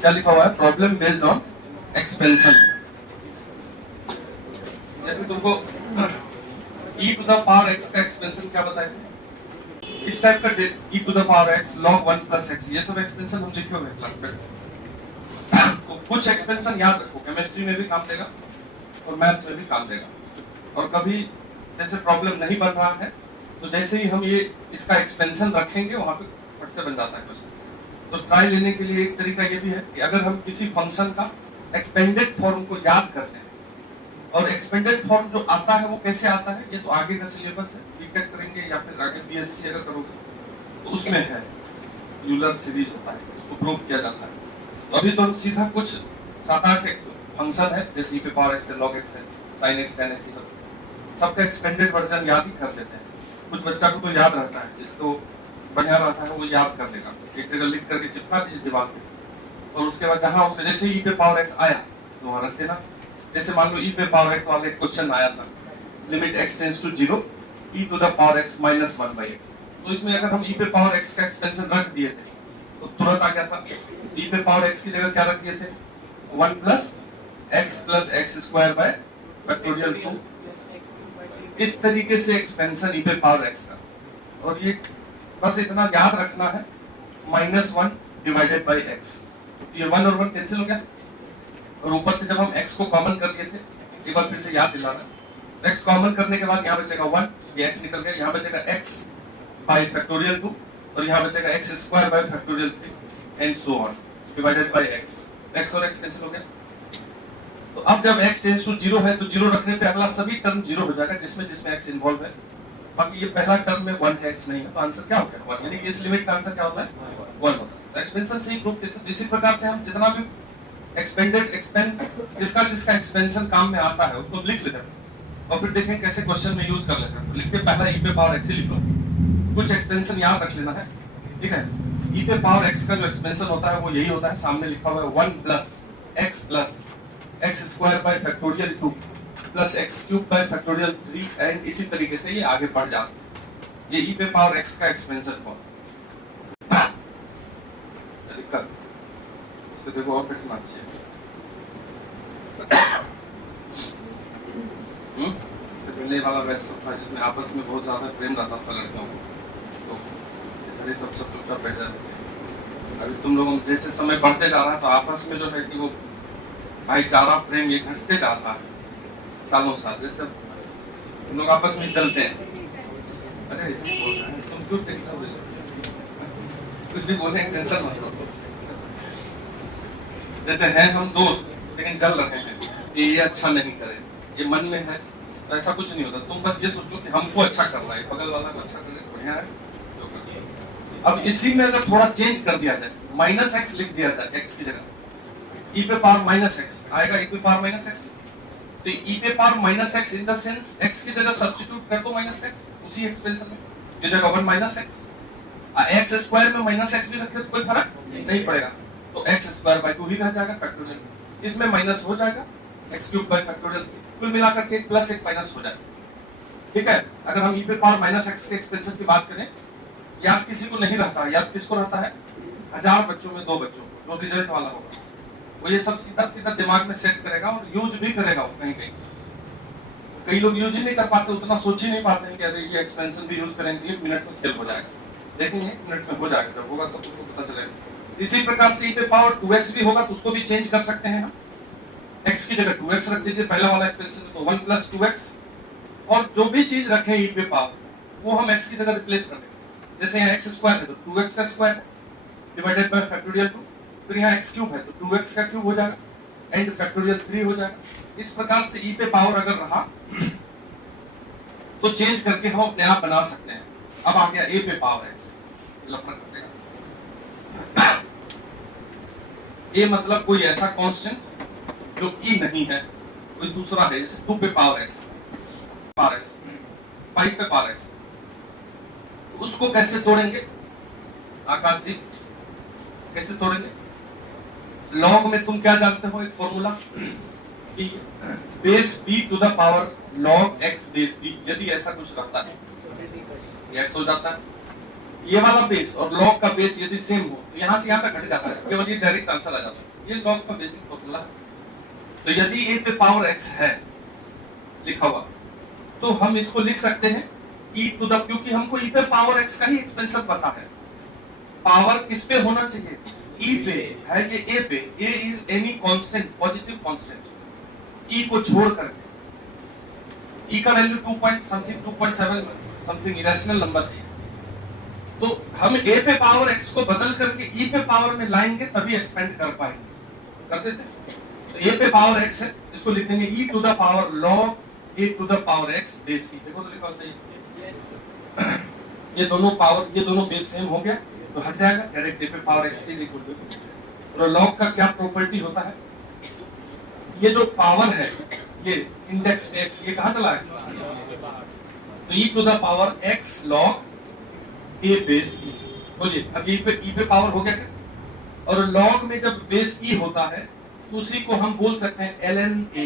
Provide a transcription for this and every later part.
क्या लिखा हुआ है, प्रॉब्लम बेस्ड ऑन एक्सपेंशन। जैसे तुमको e to the power x का एक्सपेंशन क्या बताया, इस टाइप का e to the power x log 1 plus x, ये सब एक्सपेंशन हम लिखे हुए हैं क्लास में। तो कुछ एक्सपेंशन याद रखो, केमिस्ट्री में भी काम देगा और मैथ्स में भी काम देगा। और कभी जैसे प्रॉब्लम नहीं बन रहा है तो जैसे ही हम ये इसका एक्सपेंशन रखेंगे वहां पे फट से बन जाता है क्वेश्चन। तो ट्राई लेने के लिए एक तरीका ये भी है कि अगर हम किसी फंक्शन का एक्सपेंडेड फॉर्म को याद करते हैं, और एक्सपेंडेड फॉर्म जो आता है वो कैसे आता है, ये तो आगे का सिलेबस है, बीटेक करेंगे या फिर आगे बीएससी अगर करोगे तो उसमें है, यूलर सीरीज होता है, उसको प्रूव किया जाता है। तो अभी तो हम सीधा कुछ 7-8 फंक्शन है, जैसे e पे पावर x है, log x है, sin x, tan x, सबका एक्सपेंडेड वर्जन याद ही कर लेते हैं। कुछ बच्चा को तो याद रहता है, जिसको बढ़िया रहता है वो याद कर लेगा, एक जगह लिख करके चिपका दीजिए दीवार पे, और उसके बाद जहां उसके जैसे e पे पावर x आया तो वहां रख देना। जैसे मान लो e पे पावर x वाला एक क्वेश्चन आया था, limit x tends to 0 e to the power x minus 1 by x, तो इसमें अगर हम e पे पावर x का एक्सपेंशन रख दिए थे तो तुरंत आ गया था। e पे पावर x की जगह क्या रख दिए थे, 1 plus x square bye factorial 2। इस तरीके से एक्सपेंशन e पे पावर x का, और ये बस इतना याद रखना है, -1 डिवाइडेड बाई x, ये 1 और 1 कैंसिल हो गया, और ऊपर से जब हम x को कॉमन कर लिए थे, एक बार फिर से याद दिलाना, x कॉमन करने के बाद यहाँ बचेगा 1, ये x निकल गया, यहाँ बचेगा x बाय फैक्टोरियल 2, और यहाँ बचेगा x square bye factorial 3 and so on divided by x। x और x कैंसिल हो गया। तो अब जब x टेंड्स टू 0 है तो 0 रखने पे अगला सभी टर्म 0 हो जाएगा जिसमें x इन्वॉल्व है। बाकी ये पहला टर्म में 1 है, x नहीं है, तो आंसर क्या हो गया 1, यानी कि इस लिमिट का आंसर क्या होता है 1 होता है। एक्सपेंशन से ही प्रूफ देते हैं। इसी प्रकार से हम जितना भी एक्सपेंडेड एक्सपेंड जिसका एक्सपेंशन काम में आता है उसको लिख लेते हैं, और फिर देखें कैसे क्वेश्चन में यूज कर लेते हैं। लिख के पहला e पे पावर x लिख लो, कुछ एक्सपेंशन याद रख लेना है, ठीक है। e पे पावर x का जो एक्सपेंशन होता है वो यही होता है, सामने लिखा हुआ है 1 plus x square bye factorial 2 plus x cube by factorial 3 and इसी तरीके से ये आगे बढ़ जाता है। ये e पे पावर x का एक्सपेंशन फॉर्म। दिक्कत इसको देखो और कठिन अच्छे पहले वाला वैसा था जिसमें आपस में बहुत ज्यादा प्रेम रहता था लड़कियों को, तो सब चुपचाप बैठ जाते। अभी तुम लोगों जैसे समय बढ़ते जा रहा है तो आपस में जो है कि वो भाईचारा प्रेम ये घटते जाता है सालों साल। जैसे तुम लोग आपस में चलते हैं, अरे ऐसे बोल रहे हैं तुम, क्यों टेंशन ले, कुछ भी बोले टेंशन मत लो। जैसे हैं हम दोस्त लेकिन चल रहे हैं कि ये अच्छा नहीं करे, ये मन में है, तो ऐसा कुछ नहीं होता। तुम बस ये सोचो कि हमको अच्छा करना है, बगल वाला को अच्छा करे, बढ़िया है जो करना है। अब इसी में अगर थोड़ा चेंज कर दिया जाए, -x लिख दिया जाए x की जगह, e पे पावर -x आएगा, e पे पावर -x, तो e पे power -x in the sense x की जगह सब्स्टिट्यूट कर दो -x उसी एक्सपेंशन में, ये जगह 1 -x, x स्क्वायर में -x भी रखे तो कोई फर्क नहीं पड़ेगा, तो x स्क्वायर बाय 2 ही रह जाएगा फैक्टोरियल, इसमें माइनस हो जाएगा x क्यूब बाय फैक्टोरियल, कुल मिलाकर के 1 प्लस 1 माइनस हो जाएगा। ठीक है, अगर हम e पे पावर -x के एक्सपेंशन की बात करें, याद किसी को नहीं रहता, याद किसको रहता है, 1000 बच्चों में 2 बच्चों को, जो रिजल्ट वाला होगा वो ये सब सीधा सीधा दिमाग में सेट करेगा और यूज भी करेगा कहीं कहीं। कई लोग यूज ही नहीं कर पाते, उतना सोच ही नहीं पाते हैं कि अरे ये एक्सपेंशन भी यूज करेंगे, 1 मिनट में खेल हो जाएगा, देखेंगे 1 मिनट में हो जाएगा, जब होगा तब उसको पता चलेगा। इसी प्रकार से e पे पावर 2x भी होगा तो उसको भी चेंज कर सकते हैं हम, x की जगह 2x रख दीजिए पहला वाला एक्सपेंशन में, तो 1 प्लस 2x, और जो भी चीज रखें e पे पावर वो हम x की जगह रिप्लेस कर देंगे। जैसे यहाँ x स्क्वायर है तो 2x का स्क्वायर डिवाइडेड बाय फैक्टोरियल 2, फिर यहाँ x क्यूब है तो 2x का क्यूब हो जाएगा एंड फैक्टोरियल 3 हो जाएगा। इस प्रकार से e पे पावर अगर रहा तो चेंज करके हम अपने आप बना सकते हैं। अब आ गया a पे पावर x, a मतलब कोई ऐसा कांस्टेंट जो e नहीं है, कोई दूसरा है, जैसे 2 पे पावर x, 5 पे पावर x, उसको कैसे तोड़ेंगे आकाशदीप, कैसे तोड़ेंगे? लॉग में तुम क्या जानते हो, एक फॉर्मूला कि base b to the power log x base b, यदि ऐसा कुछ रहता है ये x हो जाता है, ये वाला बेस और लॉग का बेस यदि सेम हो तो यहाँ से यहाँ तक घट जाता है, केवल ये डायरेक्ट आंसर आ जाता है। ये लॉग का बेसिक फॉर्मूला है। तो यदि a पे पावर x है लिखा हुआ, तो हम इसको लिख सकते हैं e टू द, क्योंकि हमको e पे पावर x का ही एक्सपेंशन पता है। पावर किस पे होना चाहिए? e पे है, ये a पे। a is any constant, positive constant, e को छोड़ करके। e का value 2 point something, 2.7 something irrational number है। तो हम a पे पावर x को बदल करके e पे पावर में लाएंगे तभी एक्सपेंड कर पाएंगे। कर देते हैं। तो a पे पावर x है, इसको लिख देंगे e to the power log a to the power x base e। देखो तो लिखा सही, ये दोनों बेस सेम हो गया तो हट जाएगा, डायरेक्ट a पे power x is equal to. और log का क्या प्रॉपर्टी होता है? ये जो पावर है, ये इंडेक्स x, ये कहां चला है? तो e to the power x log a base e। बोलिए, अब e पे पावर हो गया क्या? और log में जब बेस e होता है तो उसी को हम बोल सकते हैं ln a।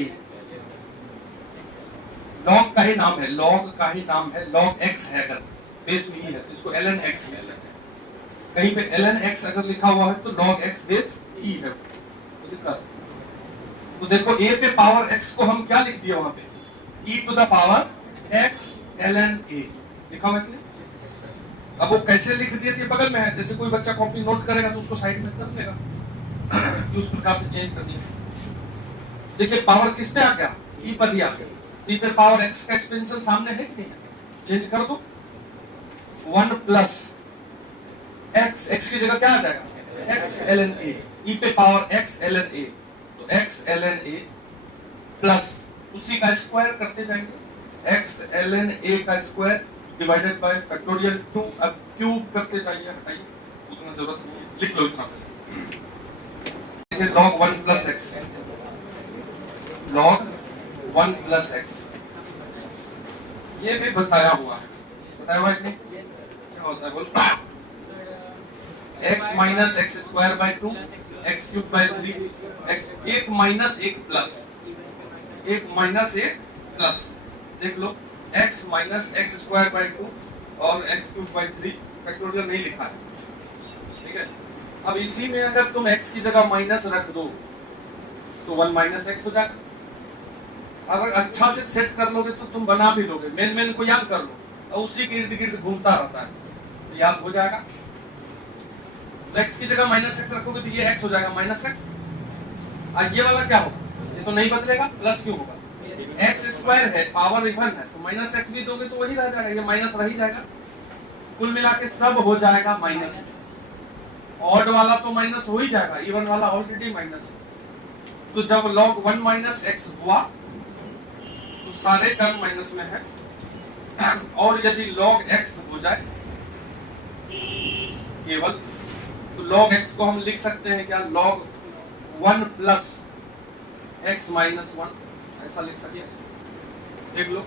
log का ही नाम है, log x है, अगर बेस में e है तो इसको ln x लिख सकते हैं। कहीं पे ln x अगर लिखा हुआ है तो log x बेस e है। तो देखो a पे पावर x को हम क्या लिख दिए वहां पे? e to the power x ln a लिखा हुआ है। अब वो कैसे लिख दिए थे बगल में है, जैसे कोई बच्चा कॉपी नोट करेगा तो उसको साइड में कर लेगा, उस प्रकार से चेंज कर दिया। देखिए पावर किस पे आ गया? e पर ही आ गया। e पे पावर x का एक्सपेंशन सामने है कि नहीं है? चेंज कर दो, 1 प्लस x की जगह क्या आ जाएगा? x ln a। e पे पावर x ln a, तो x ln a प्लस उसी का स्क्वायर करते जाएंगे, x ln a का स्क्वायर डिवाइडेड बाय फैक्टोरियल 2। अब क्यूब करते जाइए, हटाइए, उतना जरूरत नहीं है, लिख लो इतना। देखिए log 1 plus x, log 1 plus x, ये भी बताया हुआ है कि नहीं? क्या होता है बोल? x minus x square by 2, x cube by 3, x 1 minus 1 plus 1 minus 1 plus, देख लो x minus x square by 2 और x क्यूब बाय 3, फैक्टोरियल नहीं लिखा है, ठीक है। अब इसी में अगर तुम x की जगह माइनस रख दो तो 1 माइनस एक्स हो जाएगा। अगर अच्छा से सेट कर लोगे तो तुम बना भी लोगे, मेन को याद कर लो और उसी के इर्द गिर्द घूमता रहता है तो याद हो जाएगा। x की जगह माइनस एक्स रखोगे तो ये x हो जाएगा माइनस एक्स। और ये वाला क्या होगा? ये तो नहीं बदलेगा, प्लस क्यों होगा? एक्स स्क्वायर है, पावर इवन है, तो माइनस एक्स भी दोगे तो वही रह जाएगा, ये माइनस रह ही जाएगा। कुल मिला के सब हो जाएगा माइनस में। ऑड वाला तो माइनस हो ही जाएगा, इवन वाला ऑलरेडी माइनस है। तो जब log 1 माइनस एक्स हुआ तो सारे टर्म माइनस में है। और यदि log x हो जाए केवल, तो log x को हम लिख सकते हैं क्या? log 1 प्लस x माइनस 1, ऐसा लिख सकते हैं। देख लो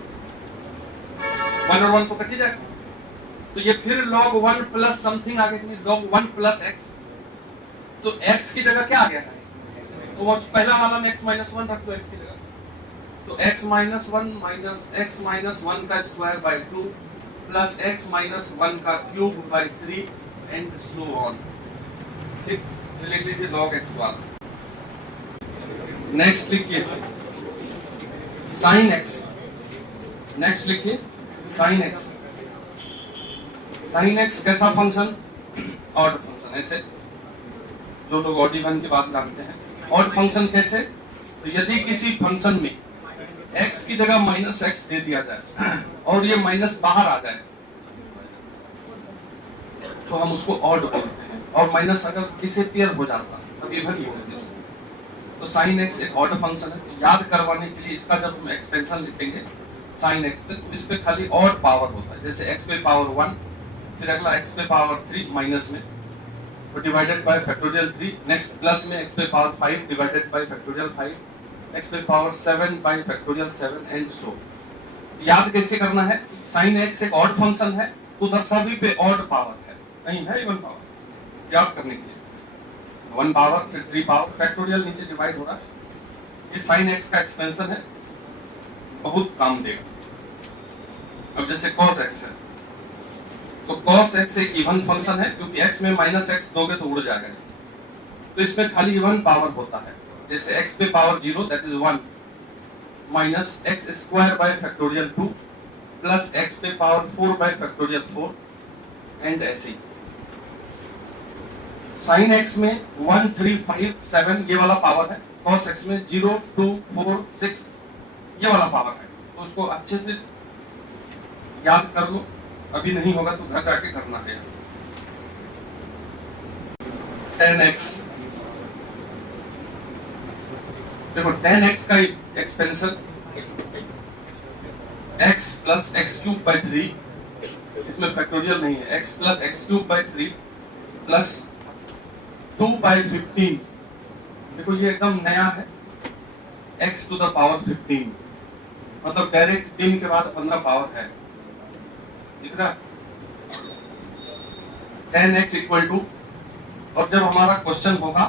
1 और 1 तो कट ही जाएगा, तो ये फिर log 1 प्लस समथिंग आ गया, log 1 प्लस x, तो x की जगह क्या आ गया है? तो वो पहला वाला में x माइनस 1 रख दो x की जगह, तो x minus 1 minus x minus 1 का square by 2 plus x minus 1 का cube by 3 and so on. ठीक, लिख लीजिए log x वाला। नेक्स्ट लिखिए sin x, नेक्स्ट लिखिए sin x। sin x कैसा फंक्शन? Odd function. ऐसे जो लोग ऑड इवन की बात जानते हैं, ऑड फंक्शन कैसे? तो यदि किसी फंक्शन में x की जगह माइनस एक्स दे दिया जाए और ये माइनस बाहर आ जाए तो हम उसको ऑड बोलते हैं, और माइनस अगर डिसअपीयर हो जाता तब इवन ही बोलते हैं। तो sin x एक ऑड फंक्शन है। तो याद करवाने के लिए इसका जब हम एक्सपेंशन लिखेंगे sin x पे, तो इस पे खाली ऑड पावर होता है, जैसे x पे पावर 1, फिर अगला x पे पावर 3 माइनस में, तो divided by factorial 3, next plus में x पे power 5 divided by factorial 5, x पे power 7 bye factorial 7 and so. याद कैसे करना है? sin x एक ऑड फंक्शन है, उधर सभी पे ऑड पावर है, नहीं है इवन पावर। याद करने के लिए 1 पावर फिर 3 पावर, फैक्टोरियल नीचे डिवाइड हो रहा है। ये sin x का एक्सपेंशन है, बहुत काम देगा। अब जैसे cos x है, तो cos x एक इवन फंक्शन है, क्योंकि x में माइनस एक्स दोगे तो उड़ जाएगा, तो इसमें खाली इवन पावर होता है। जैसे x पे power 0 that is 1 minus x square by factorial 2 plus x पे पावर 4 बाय फैक्टोरियल 4 एंड ऐसे ही। sin x में 1 3 5 7 ये वाला पावर है, cos x में 0 2 4 6 ये वाला पावर है। तो उसको अच्छे से याद कर लो, अभी नहीं होगा तो घर जाके करना है। 10x देखो 10x का expansion x plus x cube by 3, इसमें फैक्टोरियल नहीं है, x plus x cube by 3 plus 2 by 15। देखो ये एकदम नया है, x टू द पावर 15, मतलब डायरेक्ट 3 के बाद 15 पावर है, दिख रहा? 10x इक्वल टू, और जब हमारा क्वेश्चन होगा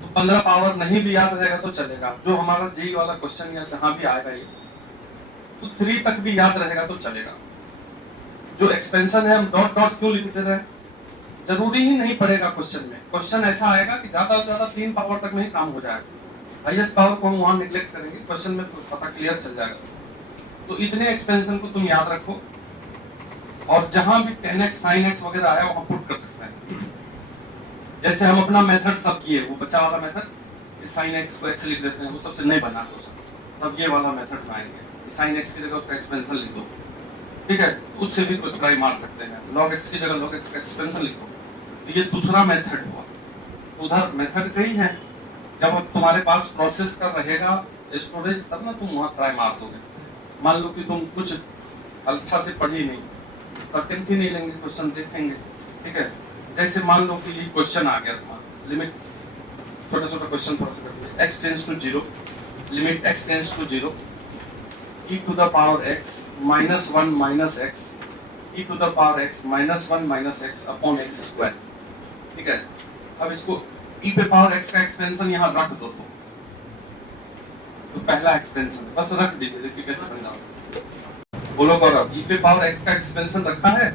तो 15 पावर नहीं भी याद रहेगा तो चलेगा, जो हमारा जेई वाला क्वेश्चन या जहां भी आएगा ये तो 3 तक भी याद रहेगा तो चलेगा। जो एक्सपेंशन है हम डॉट डॉट क्यों लिखते रहे, जरूरी ही नहीं पड़ेगा क्वेश्चन में। क्वेश्चन ऐसा आएगा कि ज्यादा से ज्यादा 3 पावर तक में ही काम हो जाएगा, हाईएस्ट पावर को हम वहां निगलेक्ट करेंगे, क्वेश्चन में तो पता क्लियर चल जाएगा। तो इतने एक्सपेंशन को तुम याद रखो, और जहां भी 10x sin x वगैरह आया वहां पुट कर सकते हैं। जैसे हम अपना मेथड सब किए, वो बच्चा वाला मेथड sin x को x लिख देते हैं, वो सबसे नहीं बना तो तब ये वाला मेथड में आएंगे, sin x की जगह उसका एक्सपेंशन लिख दो, ठीक है, उससे भी कुछ ट्राई मार सकते हैं। log x की जगह log x का एक्सपेंशन लिख दो, ये दूसरा मेथड हुआ। उधर मेथड कई है, जब तुम्हारे पास प्रोसेस का रहेगा स्टोरेज तब ना तुम वहां ट्राई मार दोगे। मान लो कि तुम कुछ अच्छा से पढ़ी नहीं, कंटेंट ही नहीं लेंगे, क्वेश्चन देखेंगे, ठीक है। जैसे मान लो कि ये क्वेश्चन आ गया तुम्हारा, लिमिट छोटा छोटा question x tends to 0, limit x tends to 0 e to the power x minus 1 minus x e to the power x minus 1 minus x upon x square, ठीक है। अब इसको e पे पावर x का expansion यहाँ रख दो, तो पहला एक्सपेंशन बस रख दीजिए, देखिए कैसे बन जाओगे। बोलो गौरव, e पे पावर x का एक्सपेंशन रखा है,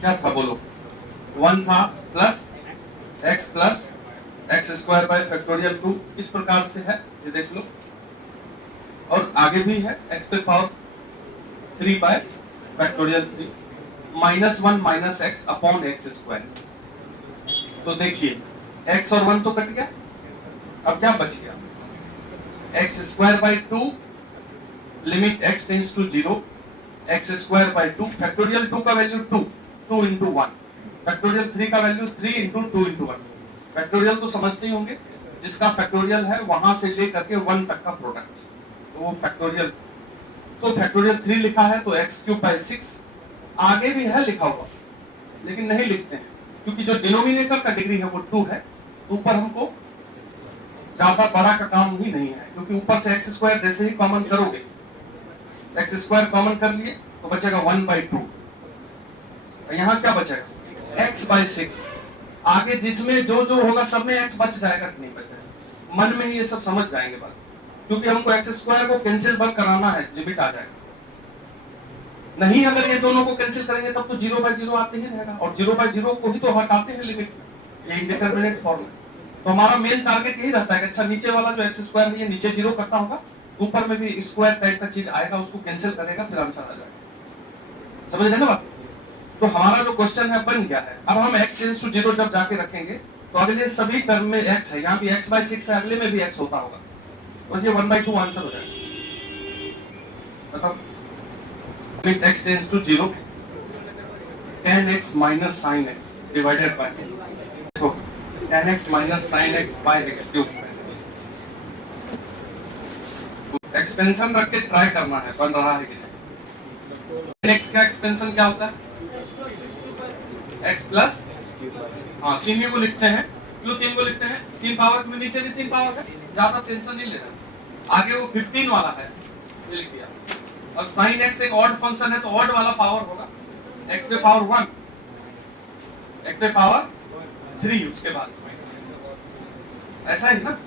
क्या था बोलो? 1 था plus x square bye factorial 2, इस प्रकार से है, ये देख लो। और आगे भी है x पे power 3 bye factorial 3 minus 1 minus x upon x square. तो देखिए x और 1 तो कट गया, अब क्या बच गया? x square by 2 limit x tends to 0 x square by 2 factorial 2 का वैल्यू 2 into 1, फैक्टोरियल 3 का वैल्यू 3 into 2 into 1। फैक्टोरियल तो समझते ही होंगे, जिसका फैक्टोरियल है वहां से लेकर के 1 तक का प्रोडक्ट, तो वो फैक्टोरियल। तो फैक्टोरियल 3 लिखा है तो x क्यूब बाय 6, आगे भी है लिखा हुआ लेकिन नहीं लिखते हैं, क्योंकि जो डिनोमिनेटर का डिग्री है वो 2 है, तो ऊपर हमको ज्यादा बड़ा का काम ही नहीं है, क्योंकि ऊपर से x स्क्वायर जैसे ही कॉमन करोगे, x स्क्वायर कॉमन कर लिए तो बचेगा 1/2, यहाँ क्या बचेगा? x by 6। आगे जिसमें जो जो होगा सब में x बच जाएगा कि नहीं बचेगा, मन में ही ये सब समझ जाएंगे बात, क्योंकि हमको x स्क्वायर को कैंसिल बल कराना है, लिमिट आ जाएगा। नहीं अगर ये दोनों को कैंसिल करेंगे तब तो 0/0 आते ही रहेगा, और 0/0 को ही तो हटाते हैं लिमिट में, ये इंडिटरमिनेट फॉर्म है। तो हमारा मेन टारगेट यही रहता है कि अच्छा नीचे वाला जो x स्क्वायर है ये नीचे 0 करता होगा, ऊपर में भी स्क्वायर टाइप का चीज आएगा, उसको कैंसिल करेगा, फिर आंसर आ जाएगा। समझ रहे ना बात? तो हमारा जो क्वेश्चन है बन गया है। अब हम x टेंड्स टू 0 जब जाके रखेंगे तो अगले सभी टर्म में x है, यहाँ भी x बाय 6 है, अगले में भी x होता होगा, बस ये 1/2 आंसर हो जाएगा। बताओ, x tends to 0 10x minus sin x divided by, देखो 10x minus sin x by x cube. Expansion रख के ट्राई करना है, बन रहा है कि नहीं। x का एक्सपेंशन क्या होता है? x प्लस, हाँ 3 को लिखते हैं, क्यों 3 को लिखते हैं? 3 पावर में नीचे भी 3 पावर है, ज्यादा टेंशन नहीं लेना। आगे वो 15 वाला है, ये लिख दिया। और sin x एक ऑड फंक्शन है तो ऑड वाला पावर होगा, x पे पावर 1, x पे पावर 3 उसके बाद, ऐसा है ना,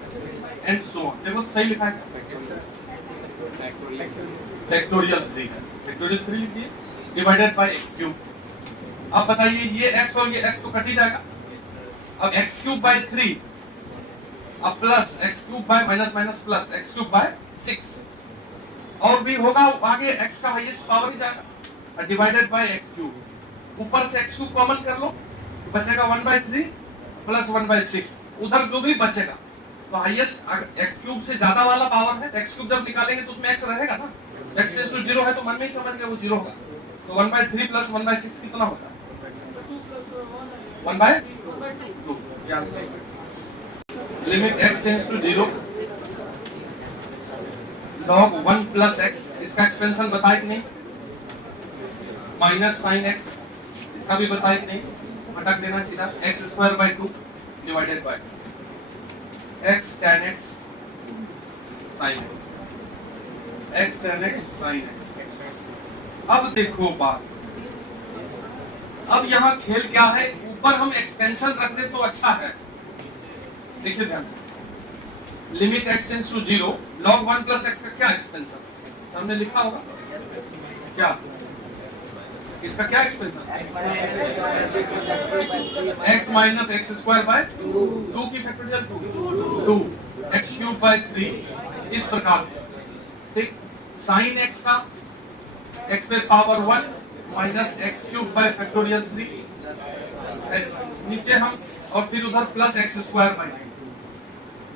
एंड सो ऑन। देखो सही लिखा है, फैक्टोरियल 3 है, फैक्टोरियल 3 लिखिए डिवाइडेड बाय x क्यूब। अब बताइए ये x और ये x तो कट ही जाएगा। अब x क्यूब बाय 3 अब plus x cube by minus minus plus x cube by 6 और भी होगा आगे x का हाईएस्ट पावर ही जाएगा डिवाइडेड बाय x क्यूब। ऊपर से x क्यूब कॉमन कर लो बचेगा 1/3 प्लस 1/6 उधर जो भी बचेगा तो हाईएस्ट x क्यूब से ज्यादा वाला पावर है x क्यूब जब निकालेंगे तो उसमें x रहेगा ना x टेंड्स टू 0 है तो मन में ही समझ गए वो 0 होगा तो 1/3 प्लस 1/6 कितना होता है 1/2 ये आंसर है। Limit x tends to 0 log 1 plus x इसका एक्सपेंशन बताए कि नहीं माइनस साइन x इसका भी बताए कि नहीं हटा देना सीधा x²/2 divided by x tan x sin x tan x sin x। अब देखो बात अब यहाँ खेल क्या है ऊपर हम एक्सपेंशन रख दे तो अच्छा है। देखिए ध्यान से limit x tends to 0 log 1 plus x का क्या एक्सपेंशन सामने लिखा होगा क्या इसका क्या एक्सपेंशन x माइनस x²/2 की फैक्टोरियल 2 x³ 3 इस प्रकार से ठीक sin x का x पे पावर 1 माइनस x³ 3 x नीचे हम और फिर उधर प्लस x²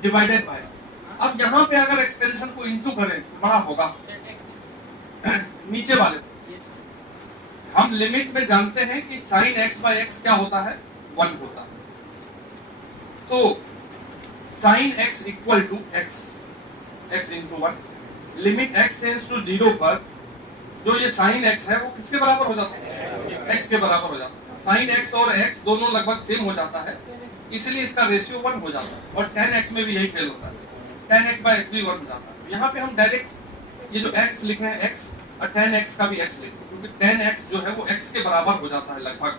डिवाइडेड बाय अब यहाँ पे अगर एक्सपेंशन को इंटू करें बड़ा होगा नीचे वाले हम लिमिट में जानते हैं कि sin x/x क्या होता है 1 होता है तो sin x equal to x into 1 limit x tends to 0 पर जो ये sin x है वो किसके बराबर हो जाता है x के बराबर हो जाता है। sin x और x दोनों लगभग सेम हो जाता है इसलिए इसका रेशियो 1 हो जाता है और tan x में भी यही खेल होता है tan x/x भी 1 हो जाता है। यहाँ पे हम डायरेक्ट ये जो x लिखे हैं x और tan x का भी x लिखो क्योंकि tan x जो है वो x के बराबर हो जाता है लगभग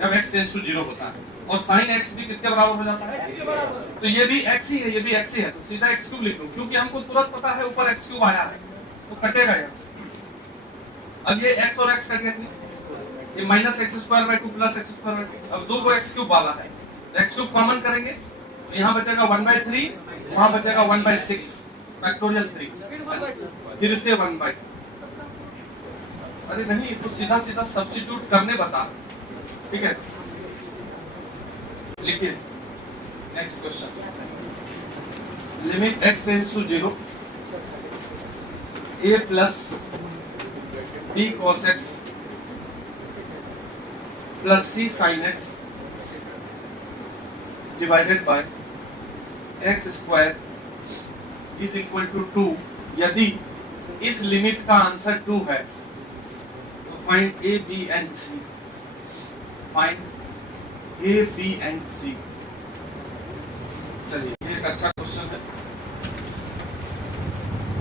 जब x टेंड्स टू 0 होता है और sin x भी किसके बराबर हो जाता है x के बराबर तो ये भी x ही है ये भी x ही है तो सीधा x³ लिख लो क्योंकि हमको तुरंत पता है ऊपर x³ आया है तो कटेगा यहाँ से। अब ये x और x कट गए ये माइनस x² 2 प्लस x² 2 अब दो को x³ वाला है x³ कॉमन करेंगे तो यहाँ बचेगा 1/3 वहां बचेगा 1/6 फैक्टोरियल 3 फिर से 1/2 अरे नहीं तो सीधा सीधा सब्स्टिट्यूट करने बता ठीक है। लिखिए next question limit x tends to 0 a plus b cos x plus c sin x divided by x² is equal to 2 यदि इस लिमिट का आंसर 2 है तो find a b and c find a b and c। चलिए ये एक अच्छा क्वेश्चन है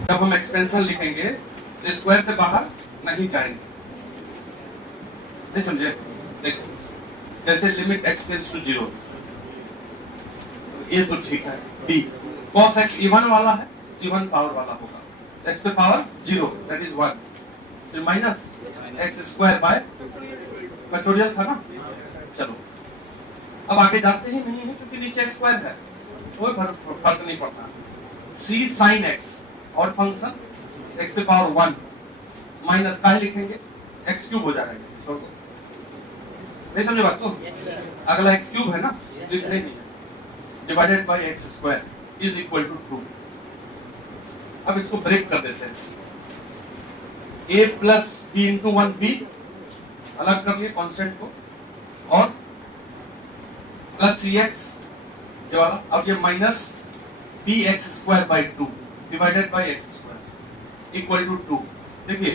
जब हम एक्सपेंशन लिखेंगे तो स्क्वायर से बाहर नहीं जाएंगे नहीं समझे देखो जैसे लिमिट x टेंड्स टू 0 ये तो ठीक है b cos x इवन वाला है इवन पावर वाला होगा x पे पावर 0 दैट इज 1 फिर माइनस x² फैक्टोरियल था ना। चलो अब आगे जाते ही नहीं है क्योंकि नीचे x² है कोई फर्क नहीं पड़ता c sin x और फंक्शन x पे पावर 1 माइनस का लिखेंगे x³ हो जाएगा नहीं समझे बात तो अगला x³ है ना लिखने नहीं divided by x² is equal to 2। अब इसको ब्रेक कर देते हैं a plus b into 1 b अलग कर लिए कांस्टेंट को और प्लस cx ये वाला अब ये minus bx² 2 divided by x² equal to 2। देखिए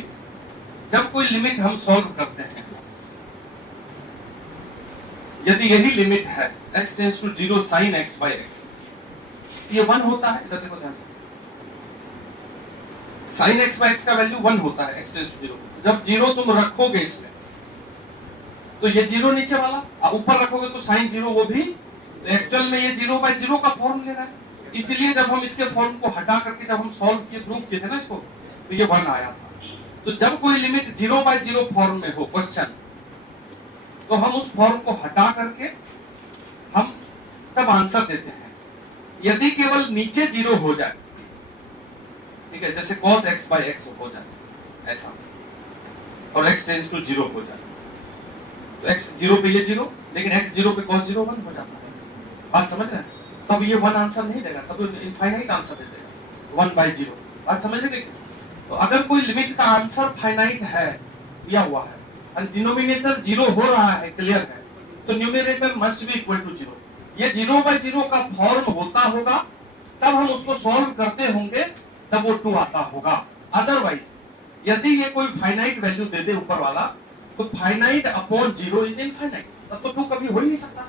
जब कोई लिमिट हम सॉल्व करते हैं यदि यही लिमिट है x tends to 0 sin x/x ये 1 होता है इधर देखो ध्यान से sin x/x का वैल्यू 1 होता है x टेंड्स टू 0 जब 0 तुम रखोगे इसमें तो ये 0 नीचे वाला ऊपर रखोगे तो sin 0 वो भी तो एक्चुअल में ये 0/0 का फॉर्म लेना है इसीलिए जब हम इसके फॉर्म को हटा करके जब हम सॉल्व किए प्रूफ किए थे ना इसको तो ये 1 आया था। तो जब कोई लिमिट 0/0 फॉर्म में हो क्वेश्चन तो हम उस फॉर्म को हटा करके हम तब आंसर देते हैं। यदि केवल नीचे 0 हो जाए, ठीक है, जैसे cos x by x हो जाए ऐसा, और x टेंड्स टू 0 हो जाए, तो x 0 पे ये 0, लेकिन x 0 पे cos 0 1 हो जाता है। बात समझ रहे हैं? तब ये 1 आंसर नहीं देगा, तब इनफाइनाइट आंसर दे देगा 1 by 0। बात समझ रहे हैं? तो अगर कोई लिमिट का आंसर फाइनाइट है, दिया हुआ है, और डिनोमिनेटर 0 हो रहा है, क्लियर है, तो numerator must be equal to 0। ये 0 by 0 का फॉर्म होता होगा, तब हम उसको सॉल्व करते होंगे, तब वो 2 आता होगा। अदरवाइज यदि ये कोई फाइनाइट वैल्यू दे दे ऊपर वाला, तो फाइनाइट अपॉन 0 इज इनफाइनाइट, तब तो 2 कभी हो ही नहीं सकता।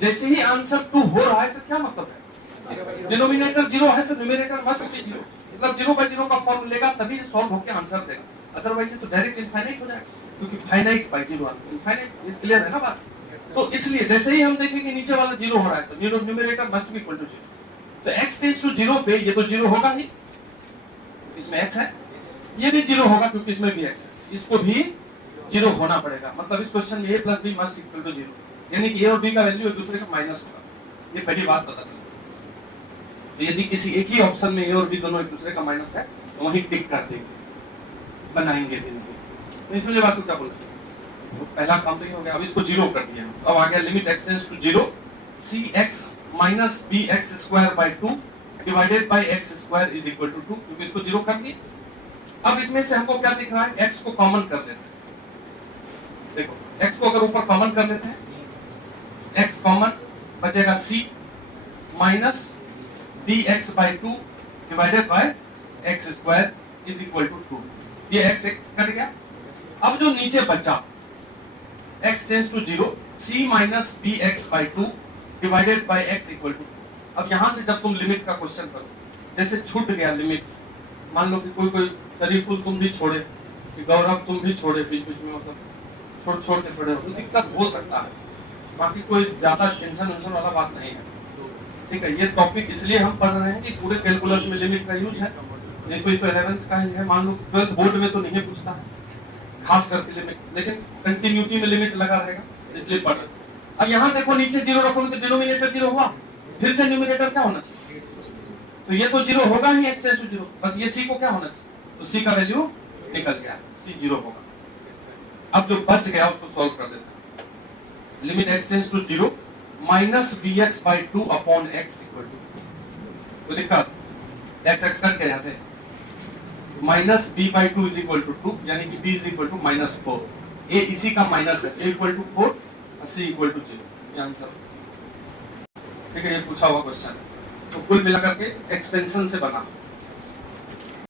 जैसे ही आंसर 2 हो रहा है, इसका क्या मतलब है? डिनोमिनेटर 0 है तो न्यूमरेटर मस्ट बी 0, मतलब 0 by 0 का फॉर्म लेगा तभी सॉल्व होकर आंसर देगा, अदरवाइज तो डायरेक्ट इनफाइनाइट हो जाएगा, क्योंकि फाइनाइट by 0 इनफाइनाइट। इस क्लियर है ना बात? तो इसलिए जैसे ही हम देखेंगे नीचे वाला 0 हो रहा है, तो numerator must be equal to 0। तो x टेंड्स टू 0 पे ये तो 0 होगा ही, इसमें x है, ये भी 0 होगा क्योंकि इसमें भी x है, इसको भी 0 होना पड़ेगा। मतलब इस क्वेश्चन में a plus b must equal to 0, यानी कि a और b का वैल्यू एक दूसरे का माइनस होगा। ये पहली बात पता चली। तो यदि किसी एक ही ऑप्शन में a और b दोनों एक दूसरे का माइनस है, तो वहीं टिक कर देंगे, बनाएंगे भी नहीं। तो इसमें बात को क्या बोलते हैं? तो पहला काम तो ये हो गया। अब इसको 0 कर दिया, अब आ गया limit x tends to 0 cx minus bx square by 2 divided by x square is equal to 2, क्योंकि इसको 0 कर दिए। अब इसमें से हमको क्या दिख रहा है? x को कॉमन कर लेते हैं। देखो x को अगर ऊपर कॉमन कर लेते हैं, x कॉमन बचेगा c minus bx by 2 divided by x square is equal to 2। ये x एक कट गया। अब जो नीचे बचा x tends to 0 c minus bx by 2 divided by x equal to। अब यहां से जब तुम लिमिट का क्वेश्चन करो, जैसे छूट गया लिमिट, मान लो कि कोई शरीफुल तुम भी छोड़े, कि गौरव तुम भी छोड़े, बीच बीच में मतलब छोड़ के पड़े हो, तो दिक्कत हो सकता है। बाकी कोई ज्यादा टेंशन वाला बात नहीं है, ठीक है। ये टॉपिक इसलिए हम पढ़ रहे हैं कि पूरे कैलकुलस में लिमिट का यूज है। नहीं कोई तो 11th का है, मान लो 12th बोर्ड में तो नहीं पूछता है खास करके लिमिट, लेकिन कंटिन्यूटी में लिमिट लगा रहेगा, इसलिए पढ़ रहे। अब यहाँ देखो नीचे 0 रखोगे तो डिनोमिनेटर 0 हुआ, फिर से न्यूमरेटर क्या होना चाहिए? तो ये तो 0 होगा ही, x टेंड्स टू 0, बस ये c को क्या होना चाहिए? तो c का वैल्यू निकल गया, c 0 होगा। अब जो बच गया उसको सॉल्व कर देते हैं। Limit x tends to 0 minus bx by 2 upon x equal to, तो दिक्कत x करके यहाँ से minus b by 2 is equal to 2, यानी कि b is equal to -4। a इसी का माइनस है, a equal to 4 और c equal to 0, ये आंसर। ठीक है, ये पूछा हुआ क्वेश्चन है। तो कुल मिलाकर के एक्सपेंशन से बना